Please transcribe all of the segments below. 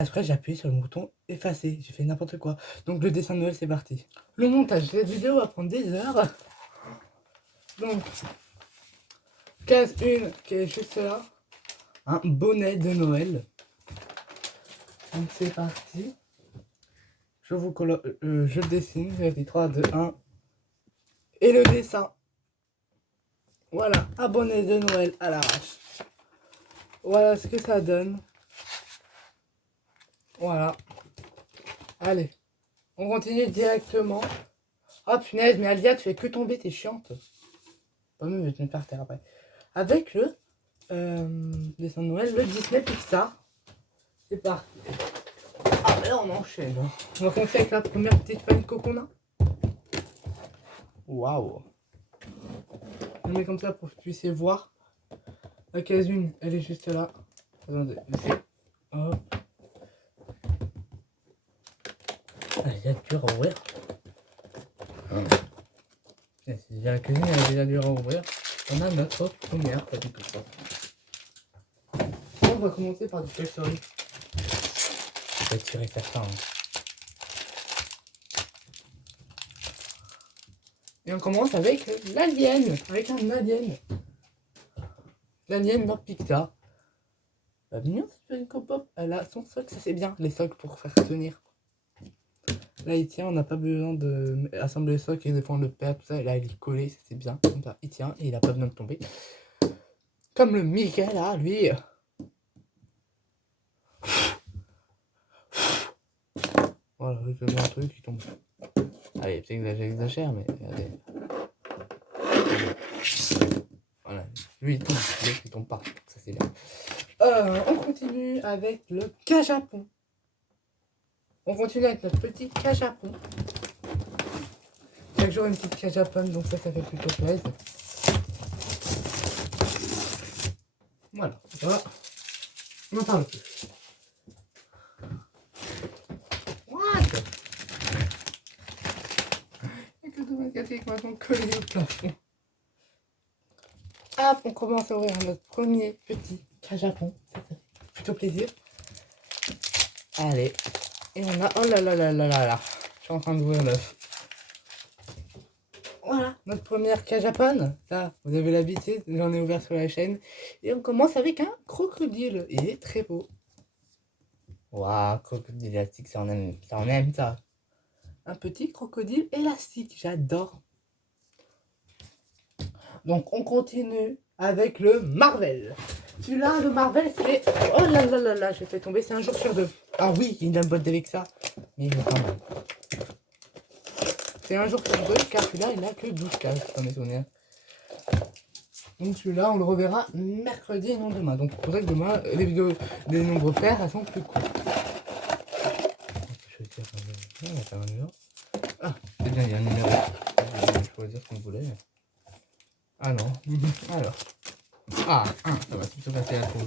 Après, j'ai appuyé sur le bouton effacer. J'ai fait n'importe quoi. Donc, le dessin de Noël, c'est parti. Le montage de cette vidéo va prendre des heures. Donc, case 1 qui est juste là. Un bonnet de Noël. Donc, c'est parti. Je le dessine. Je dis 3, 2, 1. Et le dessin. Voilà, un bonnet de Noël à l'arrache. Voilà ce que ça donne. Voilà. Allez, on continue directement. Oh punaise, mais Alia, tu fais que tomber, t'es chiante. Pas même, je vais te mettre par terre après. Avec le dessin de Noël, le Disney Pixar. C'est parti. Ah, mais là, on enchaîne. On va commencer avec la première petite panko qu'on a. Waouh. Je le mets comme ça pour que vous puissiez voir. La case 1, elle est juste là. Attendez, hop. Ah, il y a dur à ouvrir. C'est déjà la cuisine, elle est déjà dure à ouvrir. On a notre première petite cochon. On va commencer par du Toy Story. Je vais tirer certains. Et on commence avec l'alien. Avec un alien. L'alien dans Pixar. Bah, mignon cette petite pop. Elle a son socle, ça c'est bien. Les socles pour faire tenir. Là il tient, on n'a pas besoin de assembler le socle et de prendre le père, tout ça. Là il est collé, ça c'est bien. Comme ça, il tient et il n'a pas besoin de tomber. Comme le Mickey là, lui. Voilà, je vois un truc qui tombe. Allez, peut-être que j'exagère, mais allez. Voilà, lui il tombe, l'autre il tombe pas. Ça c'est bien. On continue avec le K-Japon. On continue avec notre petit K-Japon. Chaque jour une petite K-Japon, donc ça fait plutôt plaisir. Voilà, voilà. On n'en parle plus. What? Il y a que deux magasins qui vont coller au plafond. Hop, on commence à ouvrir notre premier petit K-Japon. Ça fait plutôt plaisir. Allez. Et on a... Oh là là là là là là. Je suis en train d'ouvrir l'œuf. Voilà, notre première K-Japon. Ça, vous avez l'habitude, j'en ai ouvert sur la chaîne. Et on commence avec un crocodile. Il est très beau. Waouh, crocodile élastique, ça on aime ça. Un petit crocodile élastique, j'adore. Donc on continue avec le Marvel. Celui-là, le Marvel, c'est... Oh là là là là, j'ai fait tomber, c'est un jour sur deux. Ah oui, il a une boîte avec ça. Mais quand même. C'est un jour sur deux, car celui-là, il n'a que 12 cases, dans mes souvenirs. Donc celui-là, on le reverra mercredi et non demain. Donc c'est pour ça que demain, les vidéos des nombres pairs, elles sont plus courtes. Ah, c'est bien, il y a un numéro. Je vais choisir ce qu'on voulait. Ah non. Alors. Ah, 1, ça va plutôt passer à trouver.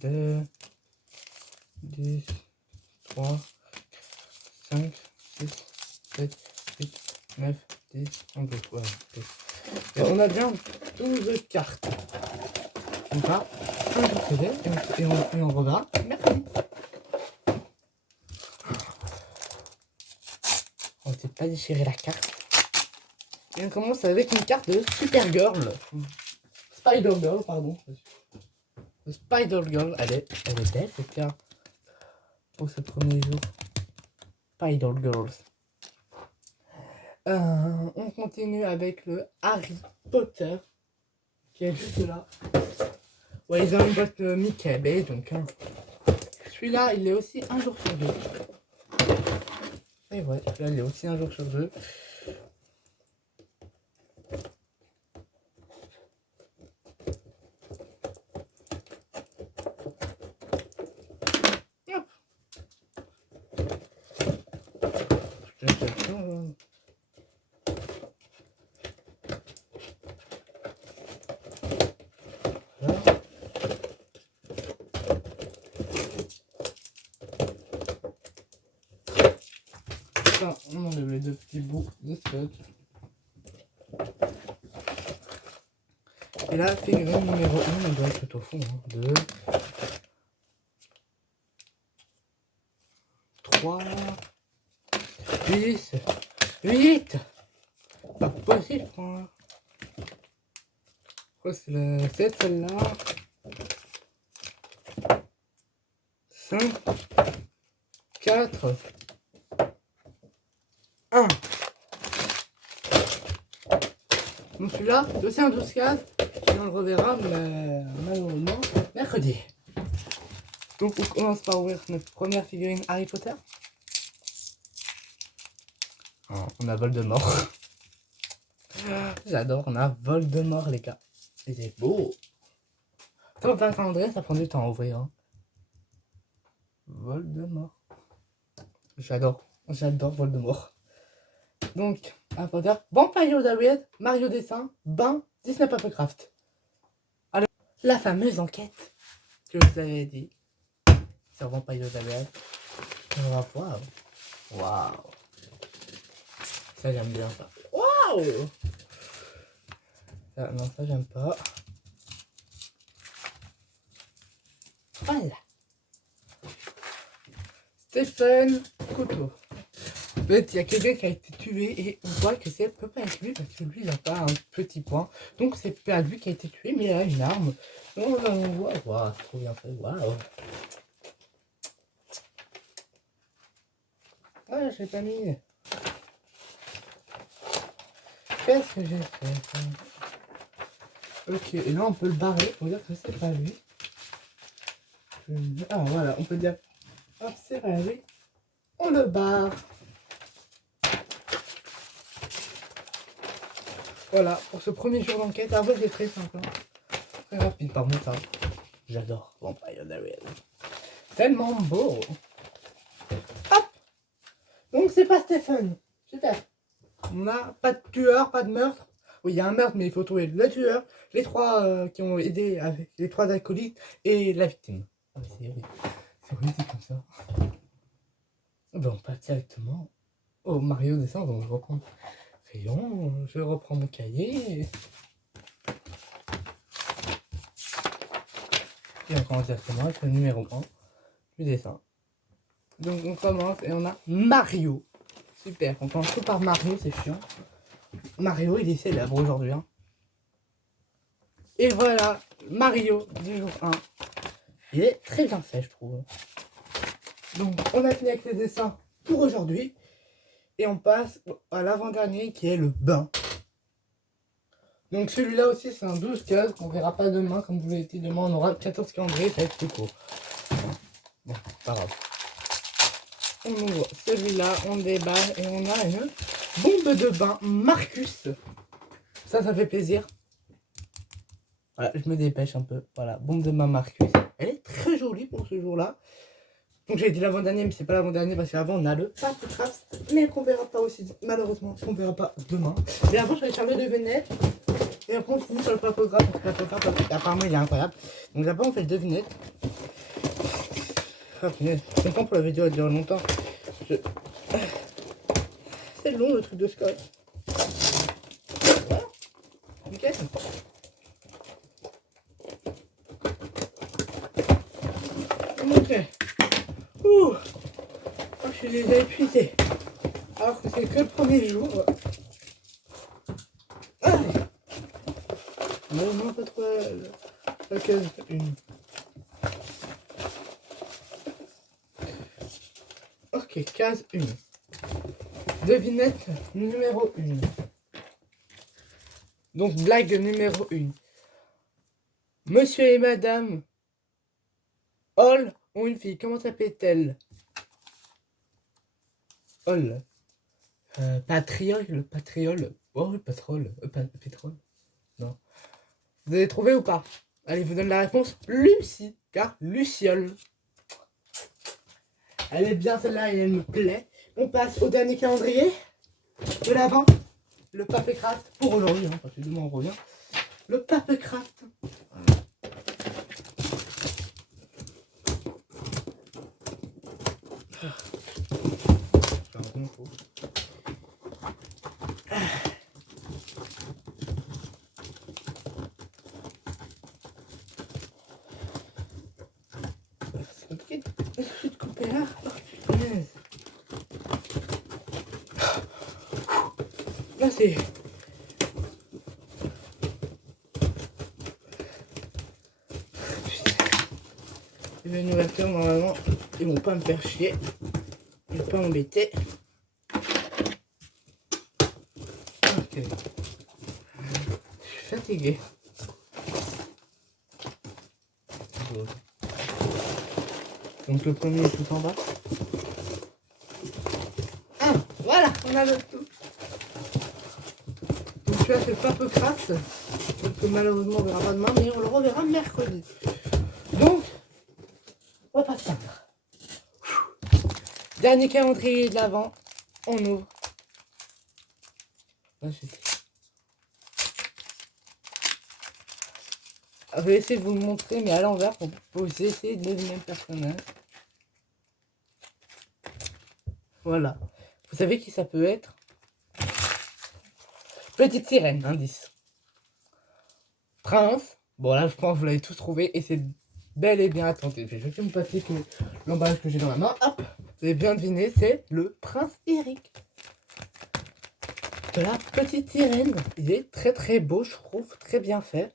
2, 10, 3, 5, 6, 7, 8, 9, 10, 11, ouais. Et on a bien 12 cartes. On va un jour CD et on reverra mercredi. On ne s'est pas déchiré la carte. Et on commence avec une carte de Supergirl. Spider-Girl, pardon. Spider-Girl, elle est belle cette carte. Pour ce premier jour. Spider-Girls. On continue avec le Harry Potter. Qui est juste là. Ouais, ils ont une boîte Mickey Bay, donc. Hein. Celui-là, il est aussi un jour sur deux. Et ouais, celui-là, il est aussi un jour sur deux. Ça, on enlève les deux petits bouts de scotch. Et là, figurine numéro 1, elle doit être tout au fond. 2, 3, 10, 8. Pas possible, je crois. Je crois que c'est le 7, celle-là. 5, 4, 1. Donc celui-là, c'est un 12 cases. Et on le reverra, mais malheureusement, mercredi. Donc on commence par ouvrir notre première figurine Harry Potter. Oh, on a Voldemort. J'adore, on a Voldemort les gars. Et c'est beau. Tant que calendrier, ça prend du temps à ouvrir. Hein. Voldemort. J'adore Voldemort. Donc, Harry Potter, Vampire Diaries, Mario Dessin, Bain, Disney Papercraft. Alors, la fameuse enquête que je vous avais dit sur Vampire Diaries. On va voir. Waouh. Ça, j'aime bien ça. Waouh. Non, ça, j'aime pas. Voilà. Stephen Couteau. En fait, il y a quelqu'un qui a été tué et on voit que c'est peut pas être lui parce que lui il a pas un petit point. Donc c'est pas lui qui a été tué mais il a une arme. Donc on voit, waouh, c'est trop bien fait, waouh. Ah, je l'ai pas mis. Qu'est-ce que j'ai fait? Ok, et là on peut le barrer pour dire que c'est pas lui. Ah voilà, on peut dire, hop, c'est pas lui. On le barre. Voilà, pour ce premier jour d'enquête, après c'est très simple. Hein. Très rapide, par contre, ça. J'adore Vampire Diaries. Tellement beau. Hop. Donc c'est pas Stephen. Super. On n'a pas de tueur, pas de meurtre. Oui, il y a un meurtre, mais il faut trouver le tueur, les trois qui ont aidé avec les trois acolytes et la victime. Ah, c'est horrible. C'est horrible, c'est comme ça. Ben, on passe directement au Mario Dessin. Donc je reprends crayon, je reprends mon cahier. Et on commence directement avec le numéro 1 du dessin. Donc on commence et on a Mario. Super, on commence tout par Mario, c'est chiant. Mario, il est célèbre aujourd'hui. Hein. Et voilà, Mario du jour 1. Il est très bien fait, je trouve. Donc on a fini avec les dessins pour aujourd'hui. Et on passe à l'avant-dernier qui est le bain. Donc celui-là aussi c'est un 12 cases qu'on verra pas demain. Comme vous l'avez dit, demain on aura 14 calendriers, ça va être plus court. Bon, pas grave. On ouvre celui-là, on déballe et on a une bombe de bain Marcus. Ça fait plaisir. Voilà, je me dépêche un peu. Voilà, bombe de bain Marcus. Elle est très jolie pour ce jour-là. Donc j'ai dit l'avant-dernier, mais c'est pas l'avant-dernier parce qu'avant on a le Papercraft, mais qu'on verra pas aussi, malheureusement, qu'on verra pas demain. Et avant je vais faire le devinette. Et après on finit sur le Papercraft, parce que le Papercraft, apparemment il est incroyable. Donc d'abord on fait le devinette. Ah, punaise, je suis content pour la vidéo, elle dure longtemps. C'est long le truc de Scott. Voilà. Nickel. Ok. Ouh. Oh, je suis déjà épuisé. Alors que c'est que le premier jour. Allez. Non, pas trop la case 1. Ok, case 1. Devinette numéro 1. Donc blague numéro 1. Monsieur et madame Hall ont une fille. Comment s'appelle-t-elle? Hall. Patriole. Oh, pétrole. Pétrole. Non. Vous avez trouvé ou pas? Allez, je vous donne la réponse. Lucie. Car Luciole. Elle est bien celle-là et elle me plaît. On passe au dernier calendrier de l'avant. Le Papercraft pour aujourd'hui. Hein, parce que demain on revient. Le Papercraft. Je vais te couper là. Oh, punaise. c'est... Il y a une ouverture, normalement, ils vont pas me faire chier. Ils vont pas m'embêter. Ok. Je suis fatigué. Donc le premier est tout en bas. Ah, voilà, on a le tout. Donc tu as fait pas peu crasse. Que malheureusement on verra pas demain, mais on le reverra mercredi. Donc, on va pas se plaindre. Dernier calendrier de l'avant, on ouvre. Là, je vais essayer de vous le montrer, mais à l'envers pour vous essayer de deviner le personnage. Voilà. Vous savez qui ça peut être? Petite sirène, indice. Prince. Bon, là, je pense que vous l'avez tous trouvé et c'est bel et bien attendu. Je vais jeter mon papier, l'emballage que j'ai dans la main. Hop, vous avez bien deviné, c'est le prince Eric. De la petite sirène. Il est très très beau, je trouve, très bien fait.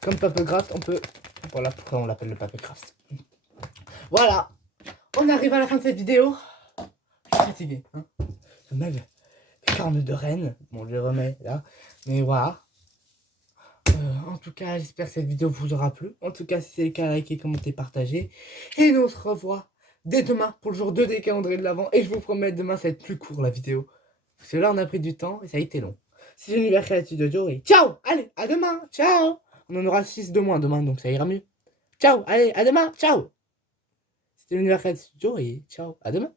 Comme Papecraft, on peut... Voilà pourquoi on l'appelle le Papecraft. Voilà, on arrive à la fin de cette vidéo. Je suis fatigué, hein. Je mets les cornes de reine. Bon, je les remets là. Mais voilà. En tout cas, j'espère que cette vidéo vous aura plu. En tout cas, si c'est le cas, likez, commentez, partagez. Et nous on se revoit dès demain pour le jour 2 des calendriers de l'Avent. Et je vous promets, demain, ça va être plus court la vidéo. Parce que là, on a pris du temps et ça a été long. C'est l'univers créatif de Jory. Ciao! Allez, à demain! Ciao! On en aura 6 de moins demain, donc ça ira mieux. Ciao! Allez, à demain! Ciao! C'était l'univers créatif de Jory. Ciao! À demain!